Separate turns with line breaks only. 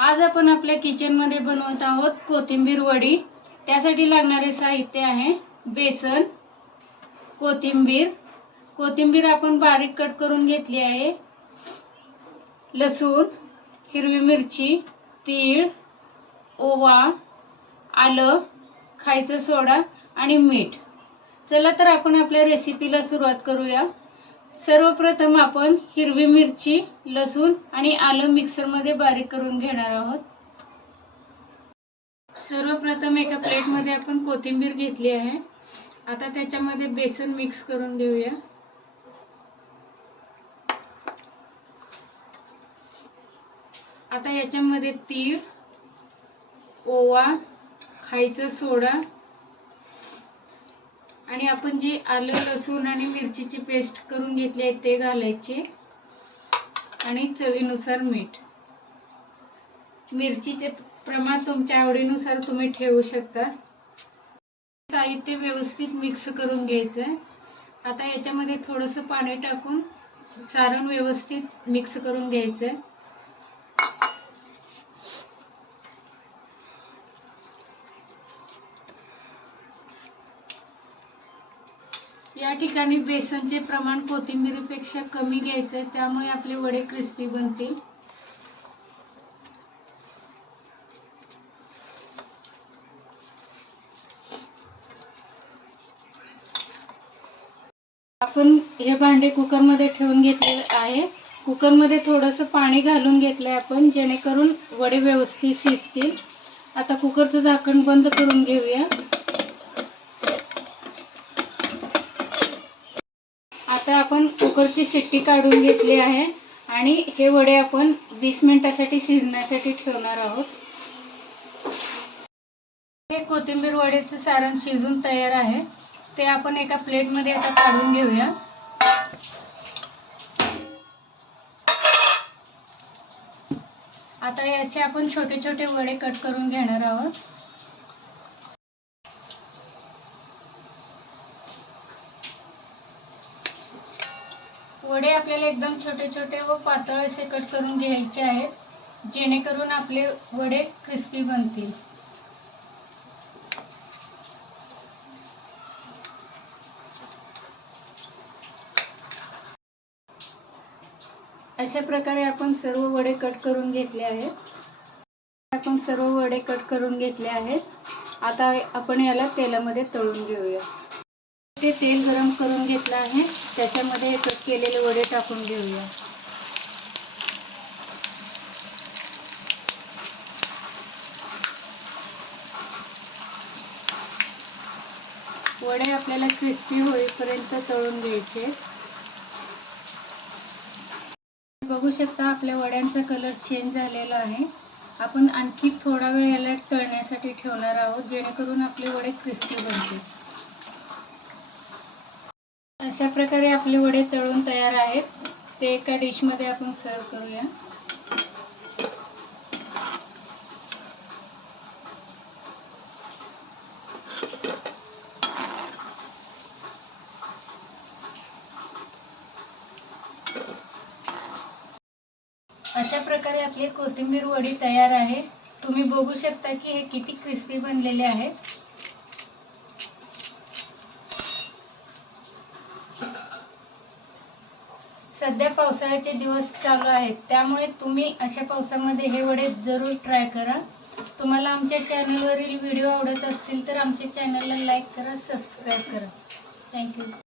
आज आपण आपल्या किचनमध्ये बनवत आहोत कोथिंबीर वडी. त्यासाठी लागणारे साहित्य आहे बेसन कोथिंबीर. कोथिंबीर आपण बारीक कट करून घेतली आहे. लसूण हिरवी मिरची तीळ ओवा आलं खायचं सोडा आणि मीठ. चला तर आपण आपल्या रेसिपीला सुरुवात करूया. सर्वप्रथम आपण हिरवी मिरची लसूण आणि आलं मिक्सरमध्ये बारीक करून घेणार आहोत. सर्वप्रथम एका प्लेटमध्ये आपण कोथिंबीर घेतली आहे. आता त्याच्यामध्ये बेसन मिक्स करून घेऊया आता याच्यामध्ये तीळ ओवा खायचं सोडा आणि आपण जी आलं लसूण आणि मिरचीची पेस्ट करून घेतली आहे ते घालायचे. आणि चवीनुसार मीठ. मिरचीचे प्रमाण तुमच्या आवडीनुसार तुम्ही ठेवू शकता. साहित्य व्यवस्थित मिक्स करून घ्यायचं. आहे आता याच्यामध्ये थोडंसं पाणी टाकून सारण व्यवस्थित मिक्स करून घ्यायचं. आहे या ठिकाणी बेसनचे प्रमाण कोथिंबीरीपेक्षा कमी घ्यायचं आहे त्यामुळे आपले वडे क्रिस्पी बनतील. आपण हे भांडे कुकरमध्ये ठेवून घेतले आहे. कुकरमध्ये थोडंसं पाणी घालून घेतलं आहे आपण जेणेकरून वडे व्यवस्थित शिजतील. आता कुकरचं झाकण बंद करून घेऊया. आता आपण कुकरची शिट्टी काढून घेतली आहे आणि हे वडे आपण वीस मिनिटासाठी शिजण्यासाठी ठेवणार आहोत. हे कोथिंबीर वड्याचं सारण शिजून तयार आहे. ते आपण एका प्लेटमध्ये आता काढून घेऊया. आता याचे आपण छोटे छोटे वडे कट करून घेणार आहोत. वडे आपल्याला एकदम छोटे छोटे व पातळ असे कट करून घ्यायचे आहेत जेणेकरून आपले वडे क्रिस्पी बनतील. अशा प्रकारे आपण सर्व वडे कट करून घेतले आहेत. आपण सर्व वडे कट करून घेतले आहेत. आता आपण याला तेलामध्ये तळून घेऊया. ते तेल गरम करून घेतलं आहे. त्याच्यामध्ये कट केलेले वडे टाकून घेऊया. वडे आपल्याला क्रिस्पी होईपर्यंत तळून घ्यायचे. बघू शकता आपल्या वड्यांचा कलर चेंज झालेला आहे. आपण आणखी थोडा वेळ याला तळण्यासाठी ठेवणार आहोत जेणेकरून आपले वडे क्रिस्पी बनतील. अशा प्रकारे आपले वडे तळून तयार आहेत. ते एका डिशमध्ये आपण सर्व करूया. अशा प्रकारे आपली कोथिंबीर वडी तयार आहे. तुम्ही बघू शकता की हे किती क्रिस्पी बनलेले आहे. सध्या पावसाळ्याचे दिवस चालू आहेत. त्यामुळे तुम्ही अशा पावसामध्ये हे वडे जरूर ट्राय करा. तुम्हाला आमच्या चॅनलवरील व्हिडिओ आवडत असतील तर आमच्या चॅनलला लाईक करा सबस्क्राईब करा. थँक्यू